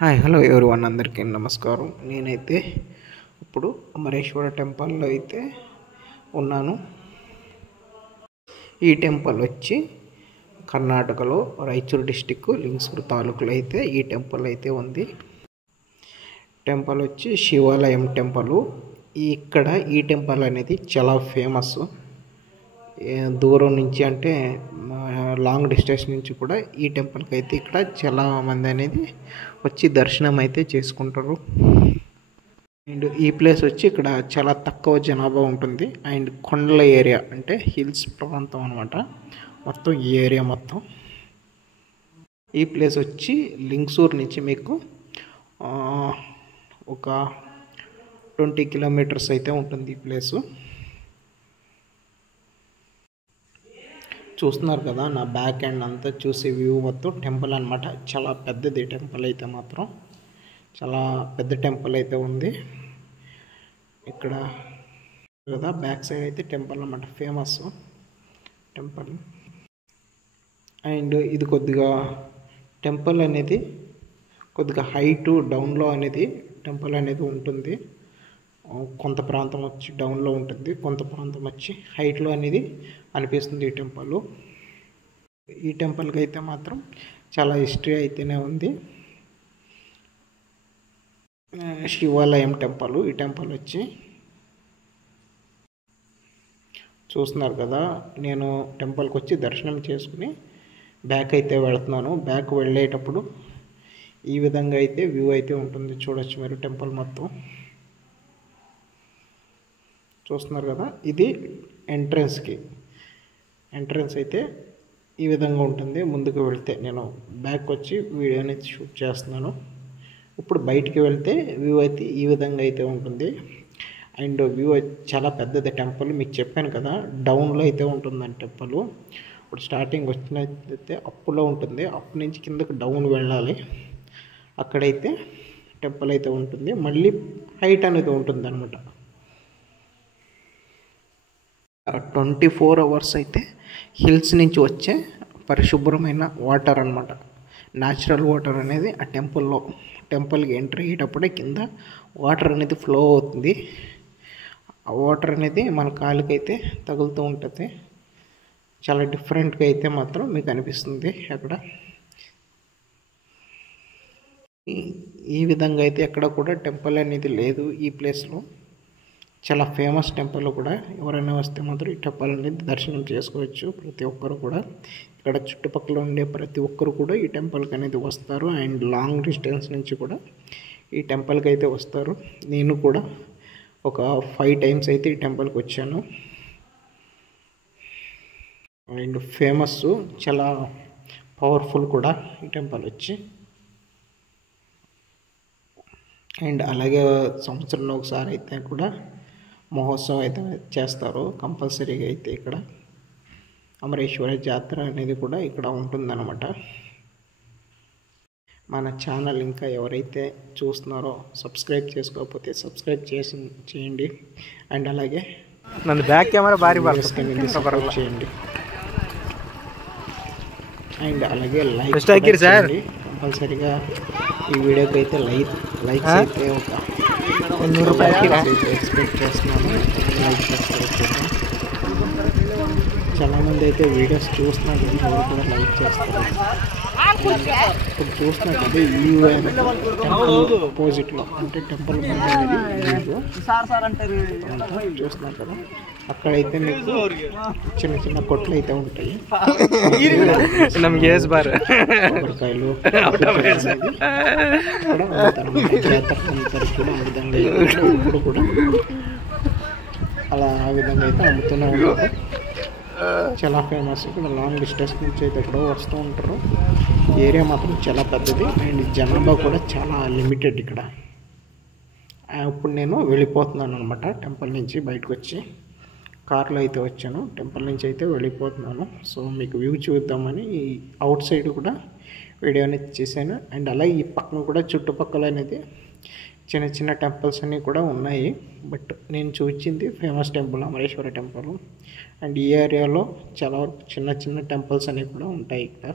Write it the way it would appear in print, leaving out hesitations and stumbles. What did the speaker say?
Hi hello everyone అందరికీ నమస్కారం. నేనైతే ఇప్పుడు అమరేశ్వర టెంపుల్లో అయితే ఉన్నాను. ఈ టెంపుల్ వచ్చి కర్ణాటకలో రాయచూరు డిస్టిక్ లింగసూరు తాలూకులో అయితే ఈ టెంపుల్ అయితే ఉంది. టెంపుల్ వచ్చి శివాలయం టెంపుల్. ఇక్కడ ఈ టెంపుల్ అనేది చాలా ఫేమస్. దూరం నుంచి అంటే లాంగ్ డిస్టెన్స్ నుంచి కూడా ఈ టెంపుల్కి అయితే ఇక్కడ చాలా మంది అనేది వచ్చి దర్శనం అయితే చేసుకుంటారు. అండ్ ఈ ప్లేస్ వచ్చి ఇక్కడ చాలా తక్కువ జనాభా ఉంటుంది. అండ్ కొండల ఏరియా అంటే హిల్స్ ప్రాంతం అనమాట. మొత్తం ఈ ఏరియా మొత్తం. ఈ ప్లేస్ వచ్చి లింగసూరు నుంచి మీకు ఒక 20 కిలోమీటర్స్ అయితే ఉంటుంది ఈ ప్లేసు. చూస్తున్నారు కదా నా బ్యాక్ ఎండ్ అంతా చూసే వ్యూ మొత్తం టెంపుల్ అనమాట. చాలా పెద్దది టెంపుల్ అయితే మాత్రం. చాలా పెద్ద టెంపుల్ అయితే ఉంది ఇక్కడ కదా. బ్యాక్ సైడ్ అయితే టెంపుల్ అనమాట, ఫేమస్ టెంపుల్. అండ్ ఇది కొద్దిగా టెంపుల్ అనేది కొద్దిగా హైట్ డౌన్లో అనేది టెంపుల్ అనేది ఉంటుంది. కొంత ప్రాంతం వచ్చి డౌన్లో ఉంటుంది, కొంత ప్రాంతం వచ్చి హైట్లో అనేది అనిపిస్తుంది ఈ టెంపుల్. ఈ టెంపుల్కి అయితే మాత్రం చాలా హిస్టరీ అయితేనే ఉంది. శివాలయం టెంపుల్. ఈ టెంపుల్ వచ్చి చూస్తున్నారు కదా. నేను టెంపుల్కి వచ్చి దర్శనం చేసుకుని బ్యాక్ అయితే వెళుతున్నాను. బ్యాక్ వెళ్ళేటప్పుడు ఈ విధంగా అయితే వ్యూ అయితే ఉంటుంది. చూడొచ్చు మీరు టెంపుల్ మొత్తం. చూస్తున్నారు కదా, ఇది ఎంట్రన్స్ అయితే ఈ విధంగా ఉంటుంది. ముందుకు వెళ్తే నేను బ్యాక్ వచ్చి వీడియోని షూట్ చేస్తున్నాను. ఇప్పుడు బయటికి వెళ్తే వ్యూ అయితే ఈ విధంగా అయితే ఉంటుంది. అండ్ వ్యూ చాలా పెద్దది టెంపుల్. మీకు చెప్పాను కదా డౌన్లో అయితే ఉంటుందని టెంపుల్. ఇప్పుడు స్టార్టింగ్ వచ్చినట్లయితే అప్పులో ఉంటుంది. అప్పు నుంచి కిందకు డౌన్ వెళ్ళాలి. అక్కడైతే టెంపుల్ అయితే ఉంటుంది. మళ్ళీ హైట్ అనేది ఉంటుంది అనమాట. 24 hours అయితే హిల్స్ నుంచి వచ్చే పరిశుభ్రమైన వాటర్ అనమాట. న్యాచురల్ వాటర్ అనేది ఆ టెంపుల్కి ఎంట్రీ అయ్యేటప్పుడే కింద వాటర్ అనేది ఫ్లో అవుతుంది. ఆ వాటర్ అనేది మన కాలుకైతే తగులుతూ ఉంటుంది. చాలా డిఫరెంట్గా అయితే మాత్రం మీకు అనిపిస్తుంది అక్కడ. ఈ విధంగా అయితే ఎక్కడ కూడా టెంపుల్ అనేది లేదు ఈ ప్లేస్లో. చాలా ఫేమస్ టెంపుల్ కూడా. ఎవరైనా వస్తే మాత్రం ఈ టెంపుల్ అనేది దర్శనం చేసుకోవచ్చు ప్రతి ఒక్కరు కూడా. ఇక్కడ చుట్టుపక్కల ఉండే ప్రతి ఒక్కరు కూడా ఈ టెంపుల్కి అనేది వస్తారు. అండ్ లాంగ్ డిస్టెన్స్ నుంచి కూడా ఈ టెంపుల్కి అయితే వస్తారు. నేను కూడా ఒక 5 times అయితే ఈ టెంపుల్కి వచ్చాను. అండ్ ఫేమస్, చాలా పవర్ఫుల్ కూడా ఈ టెంపుల్ వచ్చి. అండ్ అలాగే సంవత్సరంలో ఒకసారి అయితే కూడా మహోత్సవం అయితే చేస్తారు కంపల్సరీగా. అయితే ఇక్కడ అమరేశ్వర జాతర అనేది కూడా ఇక్కడ ఉంటుందన్నమాట. మన ఛానల్ ఇంకా ఎవరైతే చూస్తున్నారో సబ్స్క్రైబ్ చేసుకోకపోతే సబ్స్క్రైబ్ చేయండి. అండ్ అలాగే నన్ను బ్యాక్ కెమెరా సపోర్ట్ చేయండి. అండ్ అలాగే లైక్ చేయండి కంపల్సరీగా. ఈ వీడియోకి అయితే లైక్స్ అయితే ఒక 100 రూపాయలకి ఎక్స్పెక్ట్ చేస్తున్నాను. లైక్ చేస్తారు. చాలామంది అయితే వీడియోస్ చూస్తున్నారు కదా, ఎవరు కూడా లైక్ చేస్తారు. ఇప్పుడు చూస్తున్నారు కదా ఈ ఆపోజిట్లో అంటే టెంపుల్ అనేది చూస్తున్నారు కదా. అక్కడైతే మీకు చిన్న చిన్న కొట్లు అయితే ఉంటాయి. కొబ్బరికాయలు ఇప్పుడు కూడా ఆ విధంగా అయితే అమ్ముతూనే ఉంటారు. చాలా ఫేమస్. ఇక్కడ లాంగ్ డిస్టెన్స్ నుంచి అయితే కూడా వస్తూ ఉంటారు. ఏరియా మాత్రం చాలా పెద్దది. అండ్ జనాభా కూడా చాలా లిమిటెడ్ ఇక్కడ. ఇప్పుడు నేను వెళ్ళిపోతున్నాను అనమాట. టెంపుల్ నుంచి బయటకు వచ్చి కార్లో అయితే వచ్చాను. టెంపుల్ నుంచి అయితే వెళ్ళిపోతున్నాను. సో మీకు వ్యూ చూద్దామని ఈ అవుట్ సైడ్ కూడా వీడియో అనేది చేశాను. అండ్ అలాగే ఈ పక్కన కూడా చుట్టుపక్కల అనేది చిన్న చిన్న టెంపుల్స్ అన్నీ కూడా ఉన్నాయి. బట్ నేను చూపించింది famous temple Amareswara temple. And ఈ ఏరియాలో చాలా చిన్న చిన్న టెంపుల్స్ అనేవి కూడా ఉంటాయి ఇక్కడ.